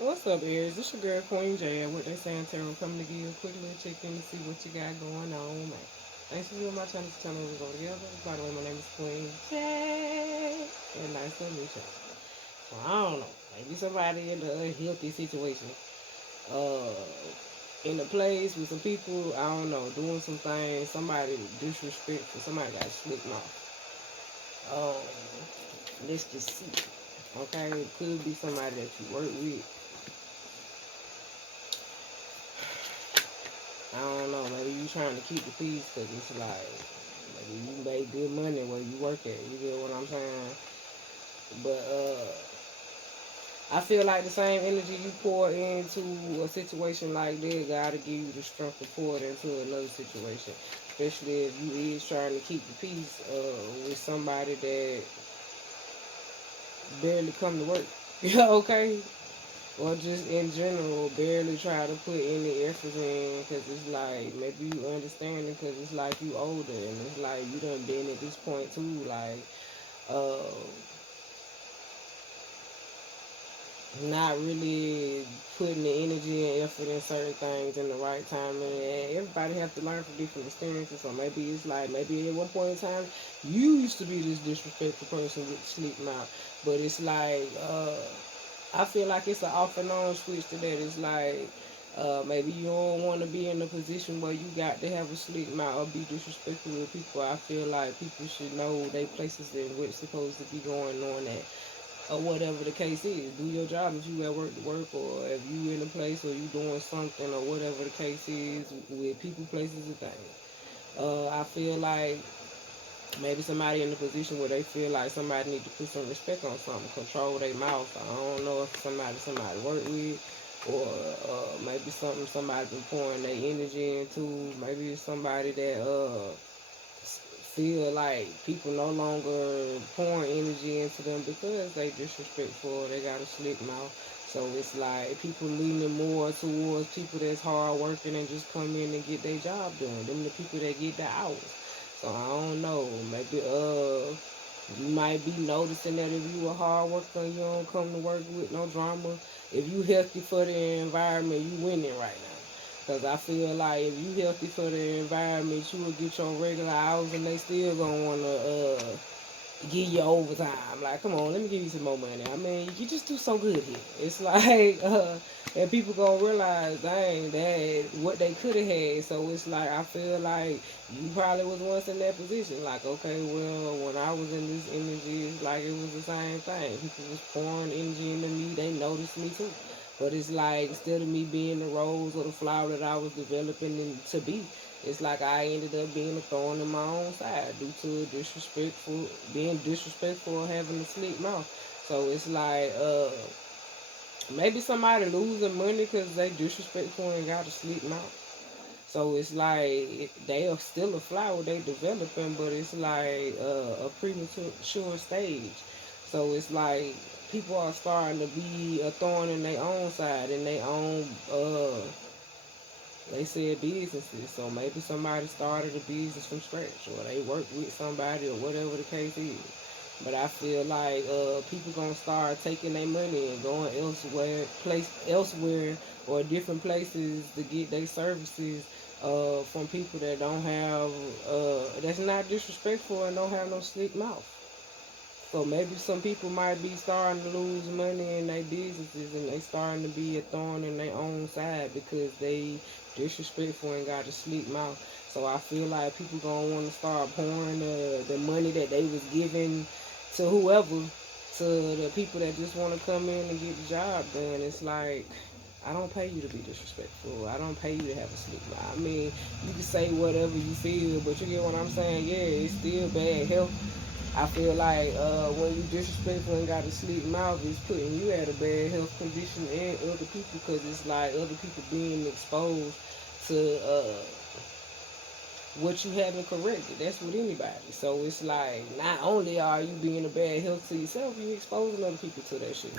What's up, Aries? This your girl Queen J. And what they saying, Tarot, coming to give you a quick little check in to see what you got going on, man. Thanks for viewing my channel. This channel we go together. By the way, my name is Queen J. And nice to meet you. So I don't know. Maybe somebody in a healthy situation. Uh, in a place with some people, I don't know, doing some things. Somebody disrespectful. Somebody got slick mouth. Let's just see. Okay, it could be somebody that you work with. I don't know. Maybe you trying to keep the peace because it's like maybe you make good money where you work at. You get what I'm saying? But I feel like the same energy you pour into a situation like that, gotta give you the strength to pour it into another situation. Especially if you is trying to keep the peace with somebody that barely come to work. Yeah, okay. Or just in general, barely try to put any effort in because it's like maybe you understand it because it's like you older and it's like you done been at this point too. Like, uh, not really putting the energy and effort in certain things in the right time. And everybody have to learn from different experiences. So maybe it's like maybe at one point in time you used to be this disrespectful person with the sleep mouth, but it's like I feel like it's an off and on switch to that. It's like maybe you don't want to be in a position where you got to have a sleep mouth or be disrespectful with people. I feel like people should know they places in which supposed to be going on at or whatever the case is. Do your job if you at work to work, or if you in a place or you doing something or whatever the case is with people, places, and things. I feel like maybe somebody in a position where they feel like somebody need to put some respect on something, control their mouth. I don't know if somebody work with, or maybe something somebody been pouring their energy into. Maybe it's somebody that feel like people no longer pouring energy into them because they disrespectful, they got a slick mouth. So it's like people leaning more towards people that's hard working and just come in and get their job done. Them the people that get the hours. So I don't know. Maybe you might be noticing that if you a hard worker and you don't come to work with no drama, if you healthy for the environment, you winning right now. Cause I feel like if you healthy for the environment, you will get your regular hours, and they still gonna wanna give you overtime. Like, come on, let me give you some more money. I mean, you just do so good here. It's like, and people gonna realize, dang, that what they could have had. So it's like, I feel like you probably was once in that position. Like, okay, well, when I was in this energy, it's like it was the same thing. People was pouring energy into me. They noticed me too. But it's like, instead of me being the rose or the flower that I was developing to be, it's like I ended up being a thorn in my own side due to being disrespectful or having a slick mouth. So it's like, maybe somebody losing money because they disrespectful and got a slick mouth. So it's like they are still a flower they developing, but it's like a premature stage. So it's like people are starting to be a thorn in their own side, in their own they said businesses. So maybe somebody started a business from scratch, or they work with somebody, or whatever the case is. But I feel like people gonna start taking their money and going elsewhere, or different places to get their services from people that don't have that's not disrespectful and don't have no slick mouth. So maybe some people might be starting to lose money in their businesses, and they starting to be a thorn in their own side because they disrespectful and got a sleek mouth. So I feel like people gonna want to start pouring the money that they was giving to whoever, to the people that just want to come in and get the job done. It's like, I don't pay you to be disrespectful. I don't pay you to have a sleep mouth. I mean, you can say whatever you feel, but you get what I'm saying? Yeah, it's still bad health. I feel like when you disrespectful and got a sleep mouth, it's putting you at a bad health condition and other people, because it's like other people being exposed to what you haven't corrected. That's with anybody. So it's like not only are you being a bad health to yourself, you exposing other people to that shit.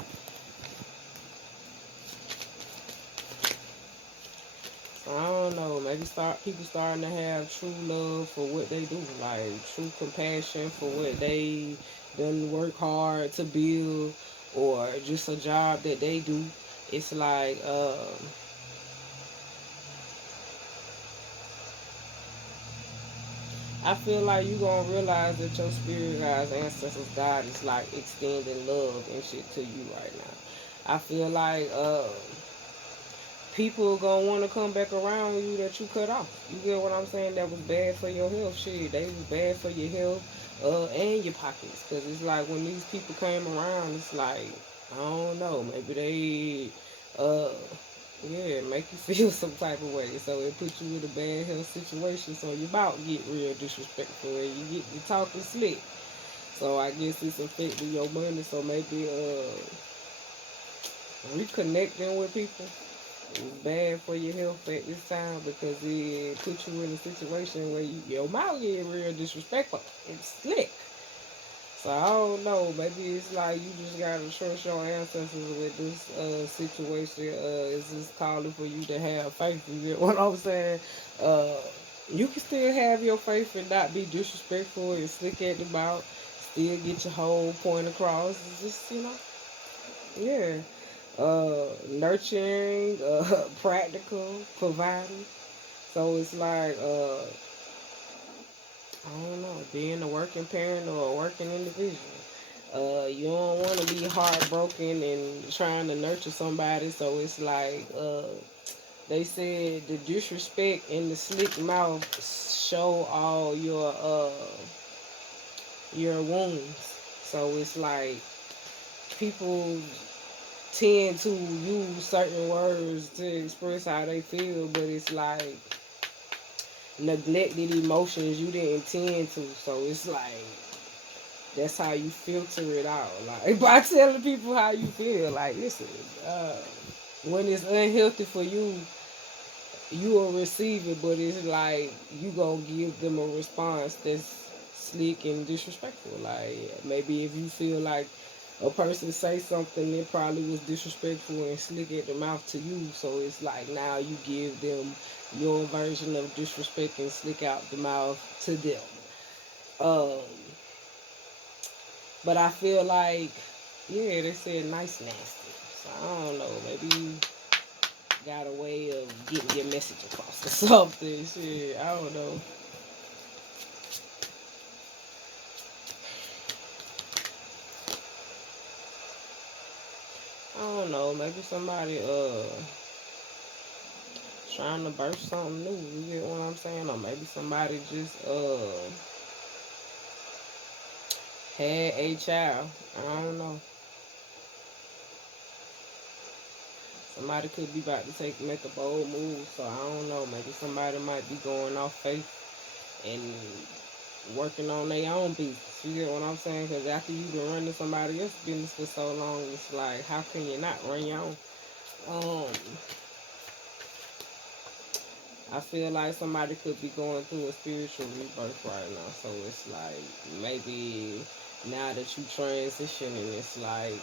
I don't know. Maybe people starting to have true love for what they do, like true compassion for what they done work hard to build, or just a job that they do. It's like I feel like you gonna realize that your spirit guides, ancestors, God is like extending love and shit to you right now. I feel like people gonna want to come back around you that you cut off. You get what I'm saying? That was bad for your health. Shit, they was bad for your health, and your pockets. Cause it's like when these people came around, it's like I don't know. Maybe they, yeah, make you feel some type of way. So it put you in a bad health situation. So your mouth get real disrespectful and you get you talking slick. So I guess it's affecting your money. So maybe reconnecting with people is bad for your health at this time because it puts you in a situation where your mouth get real disrespectful. It's slick. So I don't know. Maybe it's like you just gotta trust your ancestors with this situation. It's just calling for you to have faith. You get what I'm saying? Uh, you can still have your faith and not be disrespectful and slick at the mouth. Still get your whole point across. It's just yeah. Nurturing, practical, providing. So it's like I don't know, being a working parent or a working individual. You don't want to be heartbroken and trying to nurture somebody. So it's like they said the disrespect and the slick mouth show all your wounds. So it's like people tend to use certain words to express how they feel, but it's like neglected emotions you didn't tend to. So it's like that's how you filter it out. Like by telling people how you feel. Like listen, uh, when it's unhealthy for you, you will receive it, but it's like you gonna give them a response that's slick and disrespectful. Like maybe if you feel like a person say something that probably was disrespectful and slick at the mouth to you, so it's like now you give them your version of disrespect and slick out the mouth to them. Um, but I feel like, yeah, they said nice nasty. So I don't know. Maybe you got a way of getting your message across or something. Shit, I don't know. I don't know. Maybe somebody trying to birth something new. You get what I'm saying? Or maybe somebody just had a child. I don't know. Somebody could be about to make a bold move. So I don't know. Maybe somebody might be going off faith and working on their own business. You get what I'm saying? Because after you've been running somebody else's business for so long, it's like, how can you not run your own? Um, I feel like somebody could be going through a spiritual rebirth right now. So it's like maybe now that you transitioning, it's like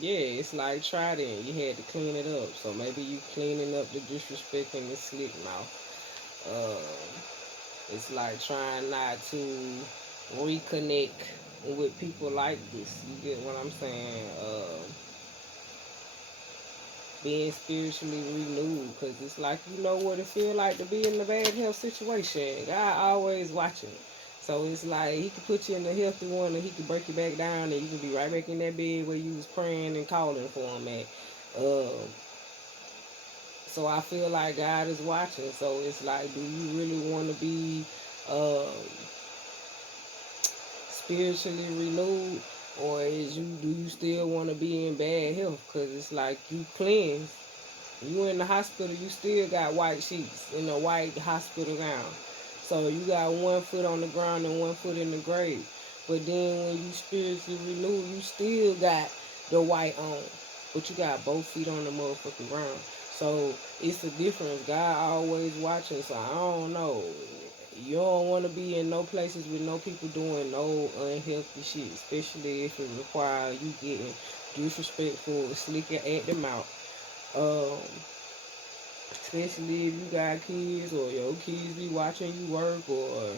yeah, it's like try then. You had to clean it up. So maybe you cleaning up the disrespect and the slick mouth. It's like trying not to reconnect with people like this. You get what I'm saying? Being spiritually renewed, because it's like you know what it feel like to be in a bad health situation. God always watching. So it's like he could put you in a healthy one and he could break you back down and you can be right back in that bed where you was praying and calling for him at. Uh, so I feel like God is watching. So it's like, do you really want to be uh, spiritually renewed, or is you do you still want to be in bad health? Because it's like you cleanse. You in the hospital, you still got white sheets in a white hospital gown. So you got one foot on the ground and one foot in the grave. But then when you spiritually renew, you still got the white on. But you got both feet on the motherfucking ground. So it's a difference. God always watching, so I don't know. You don't want to be in no places with no people doing no unhealthy shit, especially if it requires you getting disrespectful, slicker at the mouth. Um, Especially if you got kids or your kids be watching you work or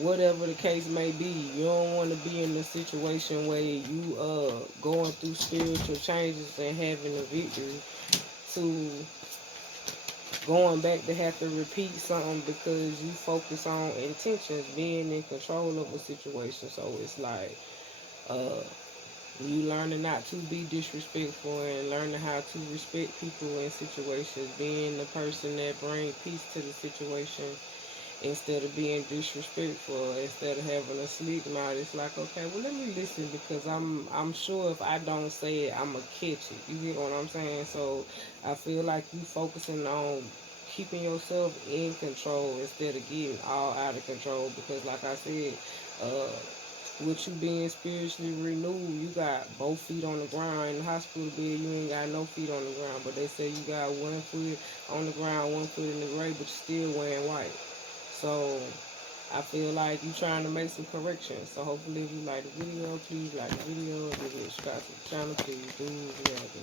whatever the case may be. You don't want to be in a situation where you going through spiritual changes and having a victory to going back to have to repeat something because you focus on intentions, being in control of a situation. So it's like uh, you learning not to be disrespectful and learning how to respect people in situations, being the person that bring peace to the situation instead of being disrespectful, instead of having a sleep mouth. It's like, okay, well, let me listen because I'm sure if I don't say it, I'ma catch it. You get what I'm saying? So I feel like you focusing on keeping yourself in control instead of getting all out of control because like I said, uh with you being spiritually renewed, you got both feet on the ground. In the hospital bed, you ain't got no feet on the ground. But they say you got one foot on the ground, one foot in the grave, but you're still wearing white. So I feel like you trying to make some corrections. So hopefully if you like the video, please like the video. If you subscribe to the channel, please do. Yeah,